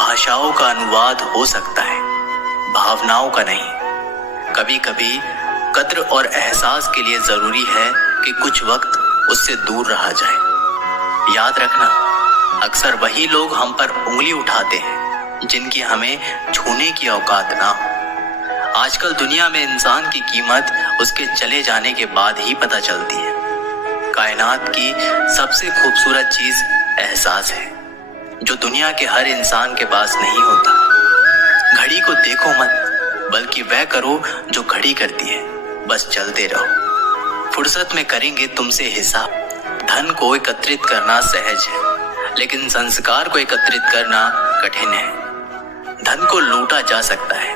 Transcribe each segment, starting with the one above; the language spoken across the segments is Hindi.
भाषाओं का अनुवाद हो सकता है, भावनाओं का नहीं। कभी कभी कद्र और एहसास के लिए जरूरी है कि कुछ वक्त उससे दूर रहा जाए। याद रखना, अक्सर वही लोग हम पर उंगली उठाते हैं जिनकी हमें छूने की औकात ना हो। आजकल दुनिया में इंसान की कीमत उसके चले जाने के बाद ही पता चलती है। कायनात की सबसे खूबसूरत चीज एहसास है, जो दुनिया के हर इंसान के पास नहीं होता। घड़ी को देखो मत, बल्कि वह करो जो घड़ी करती है, बस चलते रहो। फुर्सत में करेंगे तुमसे हिसाब। धन को एकत्रित करना सहज है, लेकिन संस्कार को एकत्रित करना कठिन है। धन को लूटा जा सकता है,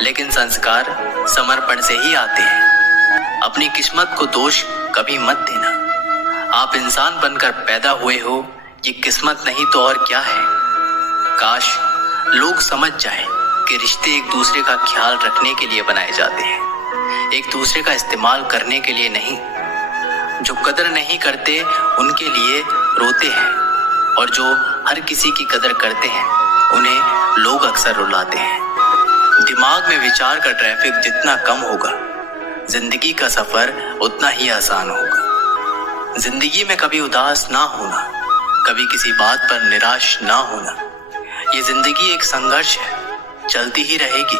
लेकिन संस्कार समर्पण से ही आते हैं। अपनी किस्मत को दोष कभी मत देना। आप इंसान बनकर पैदा हुए हो, ये किस्मत नहीं तो और क्या है। काश लोग समझ जाएं कि रिश्ते एक दूसरे का ख्याल रखने के लिए बनाए जाते हैं, एक दूसरे का इस्तेमाल करने के लिए नहीं। जो कदर नहीं करते उनके लिए रोते हैं, और जो हर किसी की कदर करते हैं उन्हें लोग अक्सर रुलाते हैं। दिमाग में विचार का ट्रैफिक जितना कम होगा, जिंदगी का सफर उतना ही आसान होगा। जिंदगी में कभी उदास ना होना, कभी किसी बात पर निराश ना होना। ये जिंदगी एक संघर्ष है, चलती ही रहेगी।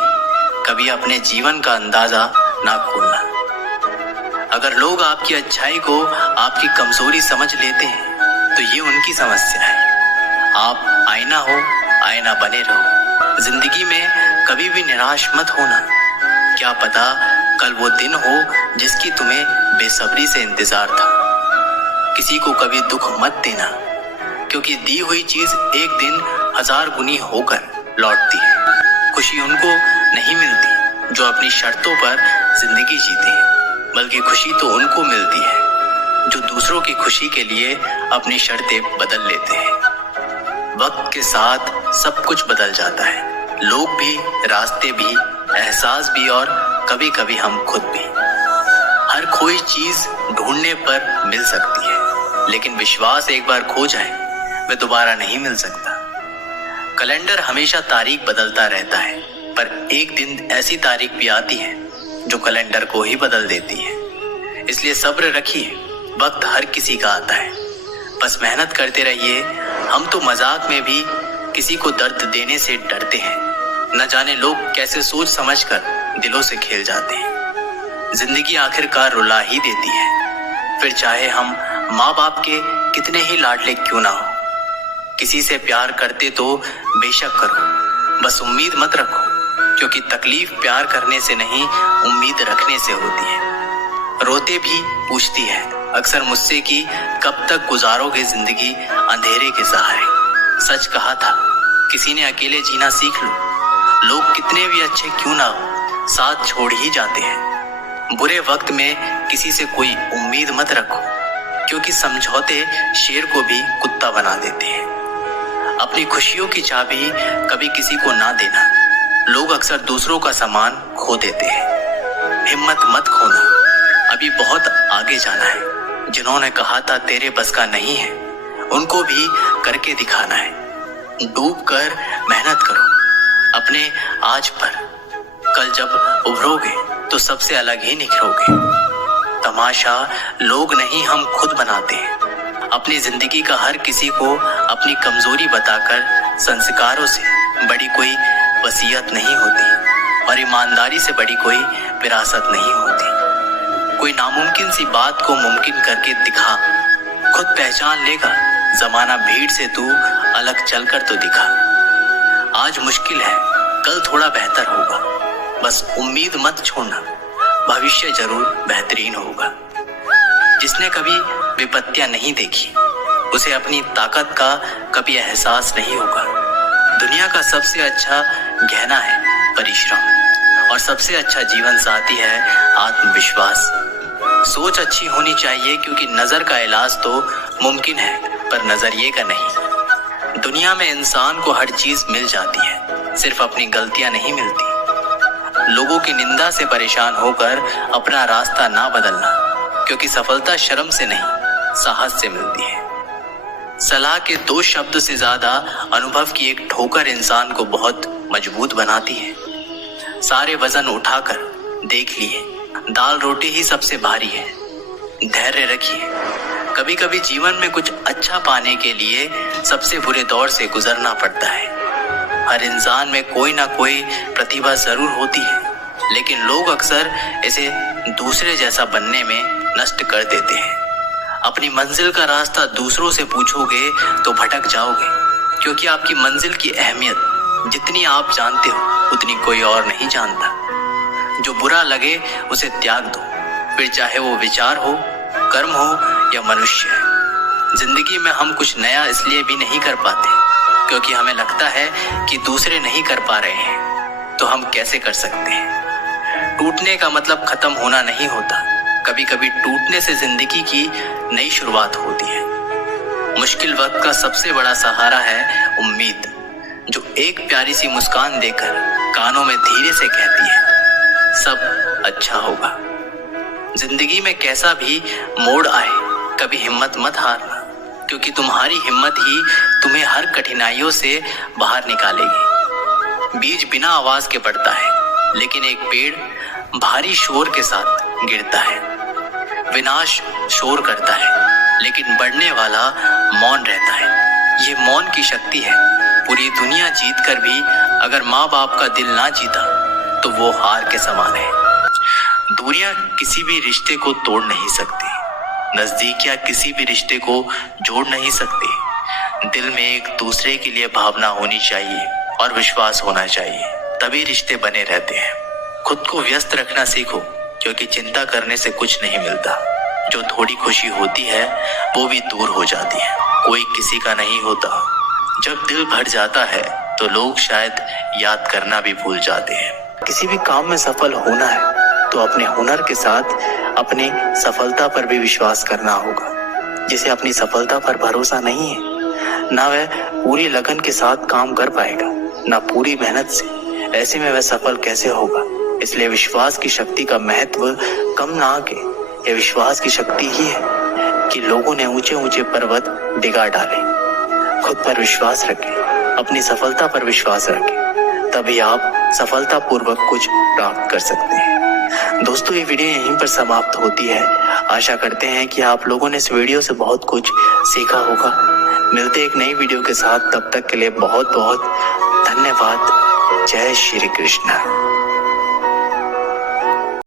कभी अपने जीवन का अंदाजा ना खोलना। अगर लोग आपकी अच्छाई को आपकी कमजोरी समझ लेते हैं तो ये उनकी समस्या है। आप आईना हो, आईना बने रहो। जिंदगी में कभी भी निराश मत होना। क्या पता कल वो दिन हो जिसकी तुम्हें बेसब्री से इंतजार था। किसी को कभी दुख मत देना, क्योंकि दी हुई चीज एक दिन 1000 गुनी होकर लौटती है। खुशी उनको नहीं मिलती जो अपनी शर्तों पर जिंदगी जीते हैं, बल्कि खुशी तो उनको मिलती है जो दूसरों की खुशी के लिए अपनी शर्तें बदल लेते हैं। वक्त के साथ सब कुछ बदल जाता है, लोग भी, रास्ते भी, एहसास भी, और कभी कभी हम खुद भी। हर खोई चीज ढूंढने पर मिल सकती है, लेकिन विश्वास एक बार खो जाए वह दोबारा नहीं मिल सकता। कैलेंडर हमेशा तारीख बदलता रहता है, पर एक दिन ऐसी तारीख भी आती है जो कैलेंडर को ही बदल देती है। इसलिए सब्र रखिए, वक्त हर किसी का आता है, बस मेहनत करते रहिए। हम तो मजाक में भी किसी को दर्द देने से डरते हैं। न जाने लोग कैसे सोच समझकर दिलों से खेल जाते हैं। जिंदगी आखिरकार रुला ही देती है, फिर चाहे हम माँ बाप के कितने ही लाडले क्यों ना हो। किसी से प्यार करते तो बेशक करो, बस उम्मीद मत रखो, क्योंकि तकलीफ प्यार करने से नहीं, उम्मीद रखने से होती है। रोते भी पूछती है अक्सर मुझसे कि कब तक गुजारोगे जिंदगी अंधेरे के सहारे। सच कहा था, किसी ने अकेले जीना सीख लो। लोग कितने भी अच्छे क्यों ना हो, साथ छोड़ ही जाते हैं। बुरे वक्त में किसी से कोई उम्मीद मत रखो, क्योंकि समझौते शेर को भी कुत्ता बना देते हैं। अपनी खुशियों की चाबी कभी किसी को ना देना। लोग अक्सर दूसरों का सामान खो देते हैं। हिम्मत मत खोना, अभी बहुत आगे जाना है। जिन्होंने कहा था तेरे बस का नहीं है, उनको भी करके दिखाना है। डूब कर मेहनत करो अपने आज पर, कल जब उभरोगे तो सबसे अलग ही निखरोगे। तमाशा लोग नहीं, हम खुद बनाते हैं। अपनी जिंदगी का हर किसी को अपनी कमजोरी बताकर संस्कारों से बड़ी कोई वसीयत नहीं होती, और ईमानदारी से बड़ी कोई विरासत नहीं होती। कोई नामुमकिन सी बात को मुमकिन करके दिखा, खुद पहचान लेगा जमाना भीड़ से, तू अलग चलकर तो दिखा। आज मुश्किल है, कल थोड़ा बेहतर होगा, बस उम्मीद मत छोड़ना, भविष्य जरूर बेहतरीन होगा। जिसने कभी विपत्तियां नहीं देखी, उसे अपनी ताकत का कभी एहसास नहीं होगा। दुनिया का सबसे अच्छा गहना है परिश्रम, और सबसे अच्छा जीवन साथी है आत्मविश्वास। सोच अच्छी होनी चाहिए, क्योंकि नजर का इलाज तो मुमकिन है, पर नजरिए का नहीं। दुनिया में इंसान को हर चीज मिल जाती है, सिर्फ अपनी गलतियां नहीं मिलती। लोगों की निंदा से परेशान होकर अपना रास्ता ना बदलना, क्योंकि सफलता शर्म से नहीं, साहस से मिलती है। सलाह के 2 शब्द से ज्यादा अनुभव की एक ठोकर इंसान को बहुत मजबूत बनाती है। सारे वजन उठाकर देख लिए, दाल रोटी ही सबसे भारी है। धैर्य रखिए, कभी कभी जीवन में कुछ अच्छा पाने के लिए सबसे बुरे दौर से गुजरना पड़ता है। हर इंसान में कोई ना कोई प्रतिभा जरूर होती है, लेकिन लोग अक्सर इसे दूसरे जैसा बनने में नष्ट कर देते हैं। अपनी मंजिल का रास्ता दूसरों से पूछोगे तो भटक जाओगे, क्योंकि आपकी मंजिल की अहमियत जितनी आप जानते हो उतनी कोई और नहीं जानता। जो बुरा लगे उसे त्याग दो, फिर चाहे वो विचार हो, कर्म हो या मनुष्य है। जिंदगी में हम कुछ नया इसलिए भी नहीं कर पाते क्योंकि हमें लगता है कि दूसरे नहीं कर पा रहे हैं तो हम कैसे कर सकते हैं। टूटने का मतलब खत्म होना नहीं होता, कभी कभी टूटने से जिंदगी की नई शुरुआत होती है। मुश्किल वक्त का सबसे बड़ा सहारा है उम्मीद, जो एक प्यारी सी मुस्कान देकर कानों में धीरे से कहती है सब अच्छा होगा। जिंदगी में कैसा भी मोड़ आए कभी हिम्मत मत हारना, क्योंकि तुम्हारी हिम्मत ही तुम्हें हर कठिनाइयों से बाहर निकालेगी। बीज बिना आवाज के बढ़ता है, लेकिन एक पेड़ भारी शोर के साथ गिरता है। विनाश शोर करता है, लेकिन बढ़ने वाला मौन रहता है। ये मौन की शक्ति है। पूरी दुनिया जीत कर भी अगर माँ बाप का दिल ना जीता तो वो हार के समान है। दूरियां किसी भी रिश्ते को तोड़ नहीं सकती, नजदीकियां किसी भी रिश्ते को जोड़ नहीं सकती। दिल में एक दूसरे के लिए भावना होनी चाहिए और विश्वास होना चाहिए, तभी रिश्ते बने रहते हैं। खुद को व्यस्त रखना सीखो, क्योंकि चिंता करने से कुछ नहीं मिलता। जो थोड़ी खुशी होती है वो भी दूर हो जाती है, कोई किसी का नहीं होता। जब दिल भर जाता है तो लोग शायद याद करना भी भूल जाते हैं। किसी भी काम में सफल होना है तो अपने हुनर के साथ अपने सफलता पर भी विश्वास करना होगा। जिसे अपनी सफलता पर भरोसा नहीं है, ना वह पूरी लगन के साथ काम कर पाएगा, ना पूरी मेहनत से। ऐसे में वह सफल कैसे होगा? इसलिए विश्वास की शक्ति का महत्व कम ना आके, यह विश्वास की शक्ति ही है कि लोगों ने ऊंचे ऊंचे पर्वत डिगा डाले। खुद पर विश्वास रखें, अपनी सफलता पर विश्वास रखें, तभी आप सफलतापूर्वक कुछ प्राप्त कर सकते हैं। दोस्तों, ये वीडियो यहीं पर समाप्त होती है। आशा करते हैं कि आप लोगों ने इस वीडियो से बहुत कुछ सीखा होगा। मिलते एक नई वीडियो के साथ, तब तक के लिए बहुत बहुत धन्यवाद। जय श्री कृष्ण।